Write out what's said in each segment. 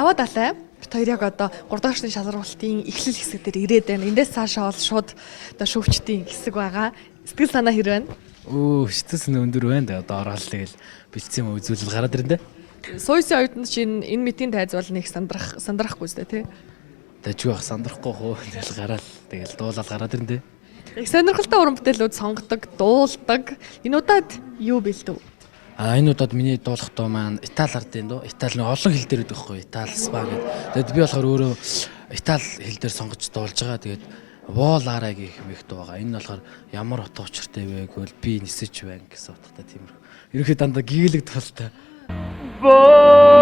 даваа далай бит хоёр яг одоо 3 дахь шатны шалралтын эхлэл хэсэг дээр ирээд байна. Эндээс цаашаа бол шууд одоо шүүгчдийн хэсэг байгаа. Сэтгэл санаа хэр байна? Сэтгэл санаа өндөр байна да. Одоо ороод тэгэл бэлдсэн үзүүлэл гараад ирэн дээ. Сойсын оюутан чинь энэ митийн тайз бол нэг сандрахгүй зү тий. Дажгүй бах сандрахгүй хөө тэгэл гараад тэгэл дуулаад гараад ирэн дээ. Их сонирхолтой уран бүтээлүүд сонгодог, дуулдаг. Энэ удаад юу бэлдэв? Энэ удаад миний дуулах дуу маань Итали ардын дуу. Итали нэг олон хэл дээр байдаг хгүй. Итали, Спа гэдэг. Тэгэд би болохоор өөрөө Итали хэл дээр сонгож дуулж байгаа. Тэгээд Волара гэх их дуу байгаа. Энэ нь болохоор ямар утга учиртай вэ гэвэл би нисэж байна гэсэн утгатай тиймэрхүү. Ерөнхийдөө дандаа гигэлэг тултай. Volare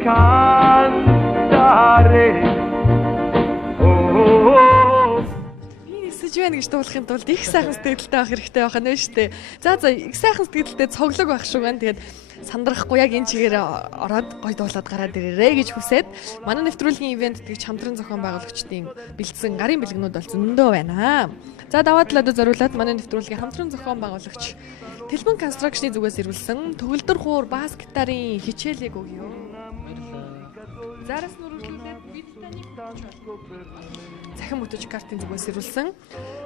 cantare Би нисэж байна гэж дуулахын тулд их сайхан сэтгэлдээ байх хэрэгтэй байх нь шүү дээ. За их сайхан сэтгэлдээ цоглог байх шүү гэн. Тэгээд сандрахгүй яг энэ чигээр ороод гой дуулаад гараад ирээрэй гэж хүсээд манай нэвтрүүлгийн ивент тэгж хамтран зохион байгуулагчдын бэлдсэн гарын бэлгэнүүд бол зөндөө байна. За даваа талаад зориулаад манай нэвтрүүлгийн хамтран зохион байгуулагч Телбэн констракшны зүгээс ирүүлсэн төгөлдөр хуур бас гитарын хичээлийг өгье. Зараас нь үргэлжлүүлээд бид таныг захин мотож картын зүгээс ирүүлсэн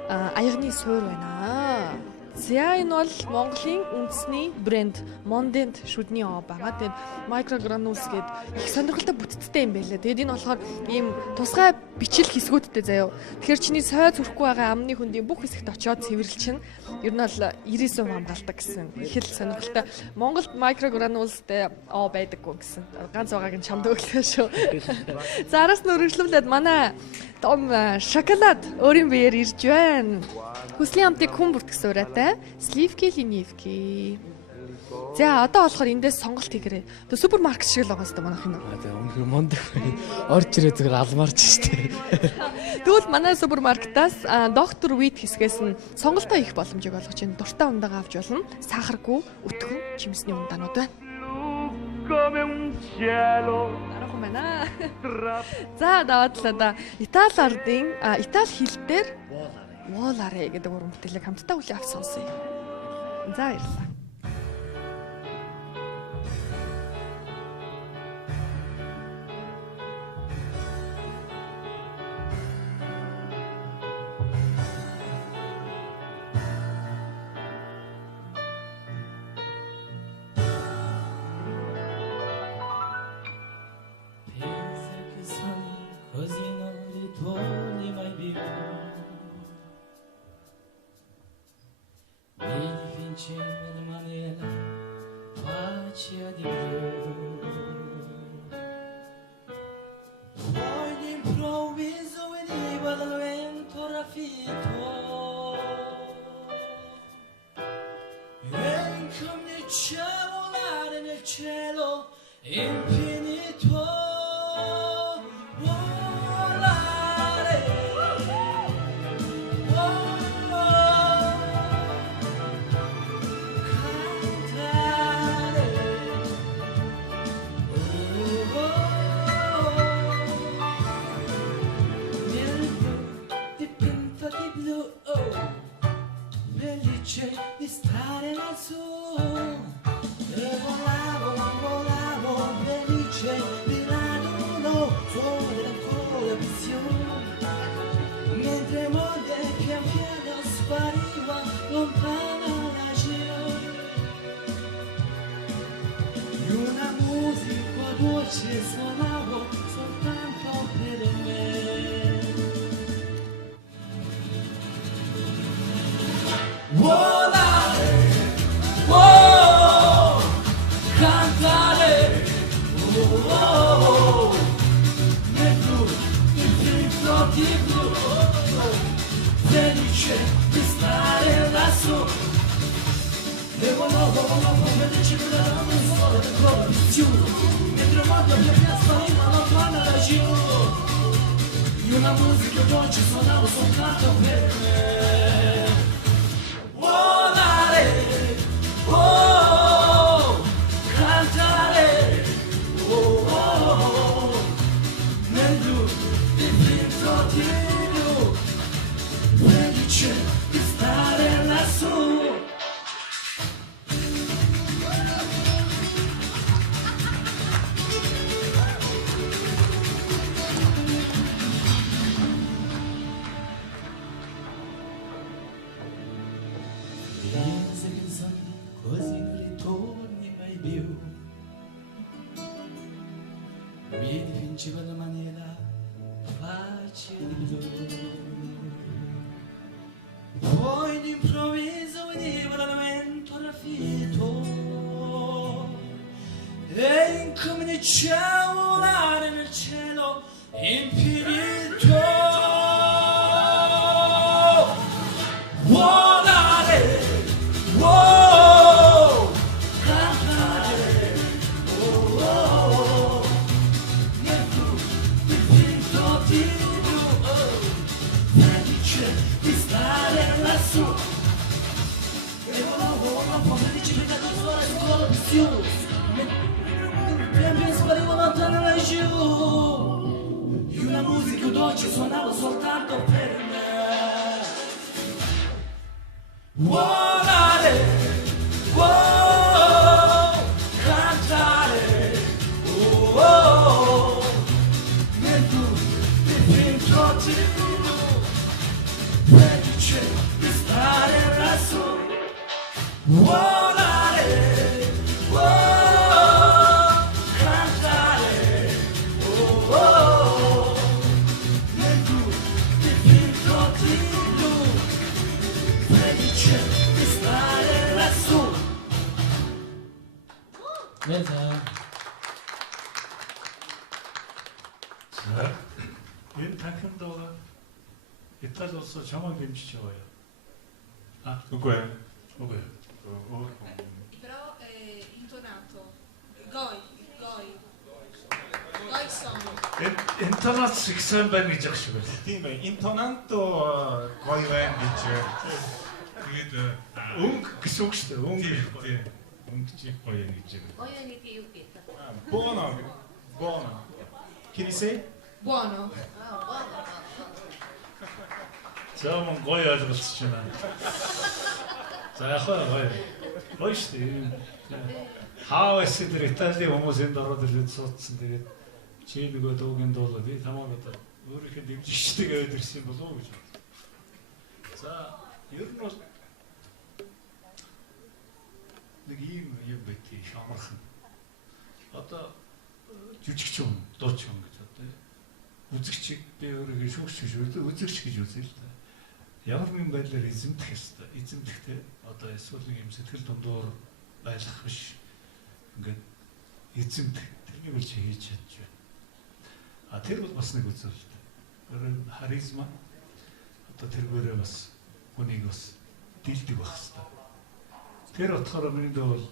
аягны суур байна. За энэ бол Монголын үндэсний брэнд Mondent шүдний оо байгаа. Тэгээд Microgranules гээд их сонирхолтой бүтцтэй юм байлаа. Тэгээд энэ болохоор ийм тусгай бичил хэсгүүдтэй заяа. Тэгэхээр чиний сой зүрхгүй байгаа амны хөндийн бүх хэсэгт очиод цэвэрлэл чинь ер нь бол 90% хамгаалдаг гэсэн. Их л сонирхолтой. Монголд Microgranules-тэй оо байдаггүй гэсэн. Ганц байгааг нь чамд өглөө шүү. За араас нь үргэлжлүүлээд манай том шоколад өөрийн биеэр ирж байна. Хүслийн амтыг хүн бүртгэсэн ураатай Сливки Ленивки. За одоо болохоор эндээс сонголт хийгээрэй. Тэ супермаркет шиг л байгаа юм манайх энэ. Тэгээ үнэхээр монд орж ирээ зүгээр алмаарч штэ. Тэгвэл манай супермаркетаас доктор Вит хэсгээс нь сонголтоо хийх боломжийг олгож байна. Дуртай ундагаа авч болно. Сахаргүй, өтгөн, чимсний ундаанууд байна. Арахгүй байна. За даваадлаа Итали ардын Итали хэл дээр Volare гэдэг уран бүтээлийг хамтдаа хүлээн авч сонсъё. За баярлалаа. In maniera faccia di più poi d'improvviso veniva dal vento raffitto e incominciava a volare nel cielo infinito di stare lassù e volavo felice di raduno fuori ancora visione mentre molte pian piano spariva lontana la cielo e una musica dolce suonavo soltanto per me. Volare, oh, cantare, oh, nel blu, infinito di blu, felice di stare lassù. E volavo, felice di dare un sole ancora di più, mentre il mondo mi spariva lontana laggiù. E una musica dolce suonavo soltanto per me. Volare, oh, cantare, oh, nel blu, dipinto di blu, felice di stare lassù. dipingevo la maniera facile. Poi d'improvviso veniva la lamento raffitto e incominciavo a volare nel cielo infinito. Volare, wow, cantare, oh, oh, nel blu dipinto di blu, oh, felice di stare lassù. E volavano pomeriggio da sole scuola di più, mi sparivo lontano laggiù, io la musica dolce suonavo soltanto per me. Volare, wow, cantare, oh, oh, nel blu dipinto di blu, felice di stare lassù. Volare, wow, cantare, oh, oh, nel blu dipinto di blu, felice di stare lassù. 자, 이 탄켄도가 이탈로서 정말 김치죠요. 아, Dunque, 누구요? Però è intonato. Goi sono. 인터넷 식선 байна гэж ах шиг байна. тийм бай. Интонанто гоё байна гэж. Тэгээд Өнгө гэсэн үг шүү дээ. Өнгө. тийм. Өнгөч гоё юм гэж. Гоё гэдэг юу гэдэг? Buono. Buono. Can you say? Buono. Зам гоё ойлголцож байна. За яг гоё. Гоё шүү дээ. Хаавс дээр Италийн хүмүүс энд ороод ирээд суудсан. Тэгээд чи нөгөө дуугийн дуулаа би тамаа одоо өөрийнхөө дэмжигчтэй гээд ирсэн болов уу гэж бодлоо. За ер нь бол нэг ийм юм байтий амархан. Одоо жүжигч юм, дууч юм гэж одоо үзэгчийг би өөрийгөө шүүгч үзэгч гэж үзье л да. Ямар нэгэн байдлаар эзэмдэх ёстой. Эзэмдэхтэй одоо эсвэл нэг юм сэтгэл дундуур байлгах биш. Ингээд эзэмдэх тэрнийг л чи хийж чадж байна. А тэр бол бас нэг үзүүлэлт. Харизма одоо тэргээрээ бас хүнийг бас дийлдэг байх хэрэгтэй. Тэр утгаараа миний дөө бол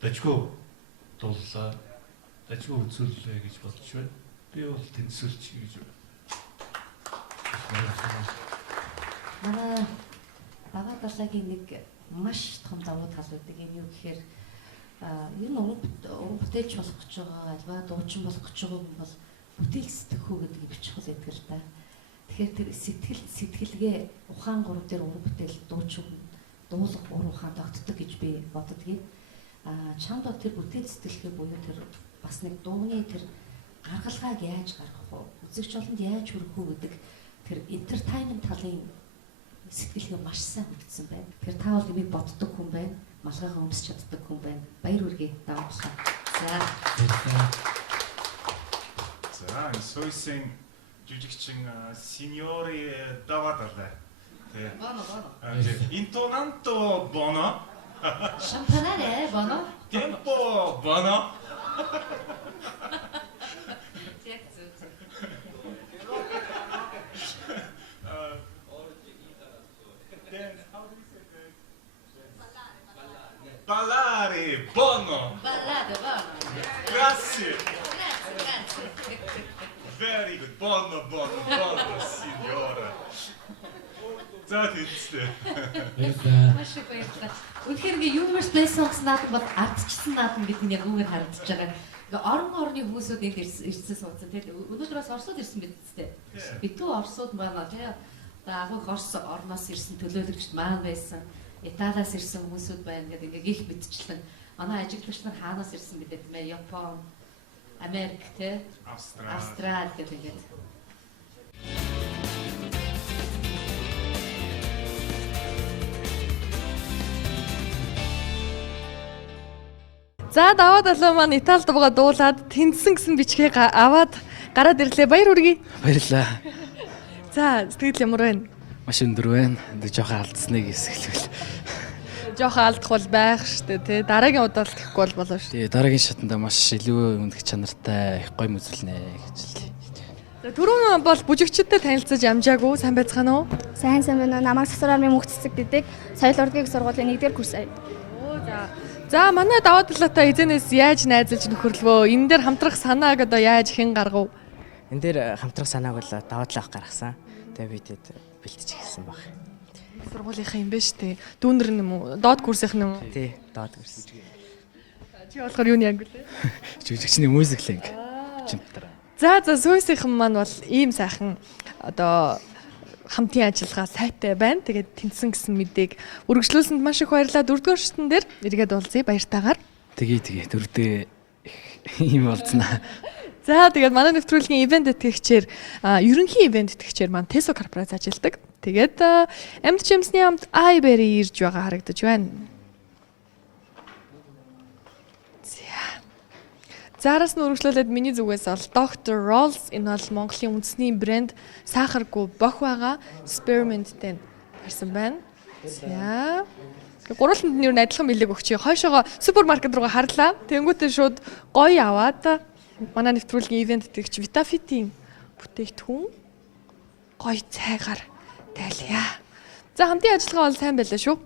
дажгүй дууллаа. Дажгүй үзүүллээ гэж бодож байна. Би бол тэнцвэрч гэж байна. Манай бага далайгийн нэг маш том давуу тал байдаг. Энэ юу гэхээр ер нь уран бүтээлч болох гэж байгаа, альва дуучин болох гэж байгаа хүн бол бүтээл сэтгэхүй гэдгийг бичих байдаг л да. Тэгэхээр тэр сэтгэлгээ ухаан гурав дээр уран бүтээл дуучин дуулах ур ухаан тогтдог гэж би боддгийг. Чамд тэр бүтээл сэтгэлгээ буюу тэр бас нэг дууны тэр гаргалгааг яаж гаргах вэ? Үзэгч олонд яаж хүрэх вэ гэдэг тэр entertainment талын сэтгэлгээ маш сайн үлдсэн байна. Тэгэхээр та бол юмыг боддог хүн байна, малгайгаа өмсч чаддаг хүн байна. Баяр хүргэе даамглаа. За, энэ сойсын жүжигчин синьори даватарлаа. Тэгээ. Боно. Интонанто buono. Шампанare боно. Tempo buono. Ballare, buono. Ballate bono. Grazie. Grazie. Very good. Buono, signora. За тийм. Маш их баярлалаа. Үнэхээр ингээ Universe Play Songs наадам бол ардчсан наадам гэдэг нь яг үүгээр харагдаж байгаа. Ингээ орны хүмүүсүүд энд ирсэн суудсан. Тэгээд өнөөдөр бас Оросод ирсэн биз дээ. Битүү Оросууд байна тий. Одоо агуулх Орос орноос ирсэн төлөөлөгчд маань байсан. Италиас ирсэн хүмүүсүүд байна гэдэг ингээ гих мэдчлэн. Манай ажиглагч нар хаанаас ирсэн гэдэг юм бэ? Япон, Америк тий. Австрали гэдэг ингээд. За даваа далаа маань Италид байгаа дуулаад тэнцсэн гэсэн бичгийг аваад гараад ирлээ. Баяр хүргэе. Баярлалаа. За сэтгэл ямар байна? Маш өндөр байна. Жохон алдсныг эсгэлвэл. Жохон алдах бол байх штэ тий. Дараагийн удаа л гэхгүй бол болоо штэ. Тэгээ дараагийн шатанда маш илүү үнэлэх чанартай их гоё мүзэлнэ гэж хэлье. За түрүүн бол бүжигчдтэй танилцаж амжаагүй сайн байцгаана уу? Сайн байна уу? Намайг Сасар армийн мөнх цэцэг гэдэг соёл урлагийн сургуулийн 1-р курс ая. За манай даваа талаатай эзэнээс яаж найзалж нөхөрлөвөө? Энэ дээр хамтрах санааг одоо яаж хэн гаргав? Энэ дээр хамтрах санааг бол даваа талаах гаргасан. Тэгээ бидэд бэлтэж эхэлсэн баг. Сургуулийнхаа юм байна штэ. Дүүнэр юм уу? Доод курсийнх нь юм уу? Тий, доод курс. Чи болохоор юу нэг вэ? Жүжигчний мюзиклинг. Чимтэр. За сүүсийнхэн маань бол ийм сайхан одоо хамтын ажиллагаа сайтай байна. Тэгээд тэнцсэн гэсэн мэдээг үргэлжлүүлсэнд маш их баярлалаа. 4-р шатн дээр эргээд уулзъя баяртайгаар. Тэгээ дөрөвдөө ийм болцснаа. За тэгээд манай нэвтрүүлгийн ивент тэтгэгчээр ерөнхий ивент тэтгэгчээр маань Teso корпорац ажилладаг. Тэгээд амьд жимсний хамт iBerry ирж байгаа харагдаж байна. Зараас нь үргэлжлүүлээд миний зүгээс бол Dr. Rolls энэ бол Монголын үндэсний брэнд сахаргүй бох байгаа spearmint-тэй барьсан байна. За. Гурвалтанд нь юу адилхан билег өгчээ. Хойшоогоо супермаркет руугаа харлаа. Тэнгүүтээ шууд гоё аваад манай нэвтрүүлгийн ивент тэгч Vitafit-ийн бүтээгдэхүүн гоё цайгаар тайлъя. За хамтын ажиллагаа бол сайн байлаа шүү.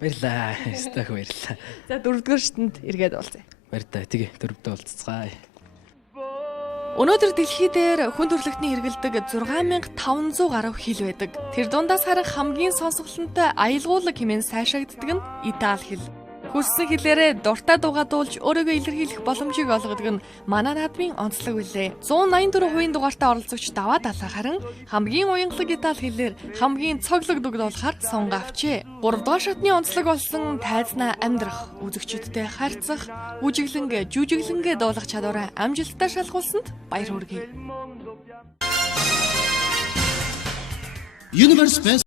Баярлалаа. Стах баярлалаа. За 4-р шатнд эргээд уулзъя. Баяртай. Тэгээ дөрөвдөө уулзцгаая. Өнөөдөр дэлхий дээр хүн төрөлхтний хэрэгэлдэг 6500 гаруй хэл байдаг. Тэр дундаас харах хамгийн сонсголонтой аялгуулаг хэмээн сайшаагддаг нь Итали хэл. Хүссэн хэлээрээ дуртай дугаадуулж өөрийгөө илэрхийлэх боломжийг олгодог нь манай наадмын онцлог үлээ. 184% дугаартай оролцогч даваа далаа харин хамгийн уянгалаг Итали хэлээр хамгийн цоглог дугдуулахаар сонго авчээ. 3-р шатны онцлог болсон тайзнаа амьдрах, үзэгчдтэй харьцах, бүжиглэнгээ, жүжиглэнгээ дуулах чадвараа амжилттай шалгуулсанд баяр хүргэе. Universe